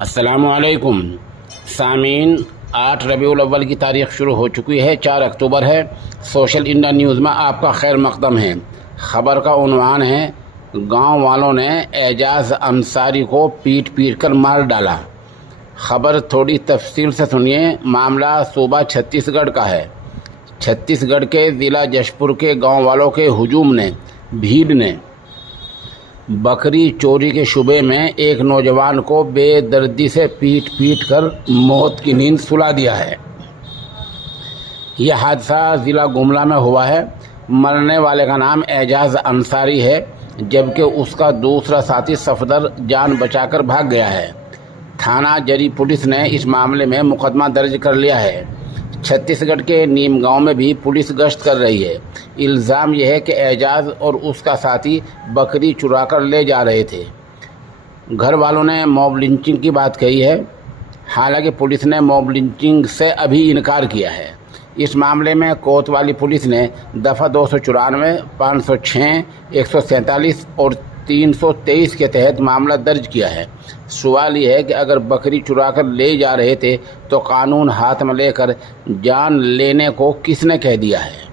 अस्सलामुअलैकुम सामीन। 8 रबीउल अव्वल की तारीख शुरू हो चुकी है, 4 अक्टूबर है। सोशल इंडिया न्यूज़ में आपका खैर मकदम है। ख़बर का उन्वान है, गांव वालों ने एजाज अंसारी को पीट पीट कर मार डाला। ख़बर थोड़ी तफसील से सुनिए। मामला सूबा छत्तीसगढ़ का है। छत्तीसगढ़ के ज़िला जशपुर के गांव वालों के हुजूम ने भीड़ ने बकरी चोरी के शुबे में एक नौजवान को बेदर्दी से पीट पीट कर मौत की नींद सुला दिया है। यह हादसा ज़िला गुमला में हुआ है। मरने वाले का नाम एजाज अंसारी है, जबकि उसका दूसरा साथी सफदर जान बचाकर भाग गया है। थाना जरी पुलिस ने इस मामले में मुकदमा दर्ज कर लिया है। छत्तीसगढ़ के नीम गांव में भी पुलिस गश्त कर रही है। इल्ज़ाम यह है कि एजाज और उसका साथी बकरी चुरा कर ले जा रहे थे। घर वालों ने मॉब लिंचिंग की बात कही है, हालांकि पुलिस ने मॉब लिंचिंग से अभी इनकार किया है। इस मामले में कोतवाली पुलिस ने दफ़ा 294, 506, 147 और 323 के तहत मामला दर्ज किया है। सवाल यह है कि अगर बकरी चुरा कर ले जा रहे थे तो कानून हाथ में लेकर जान लेने को किसने कह दिया है।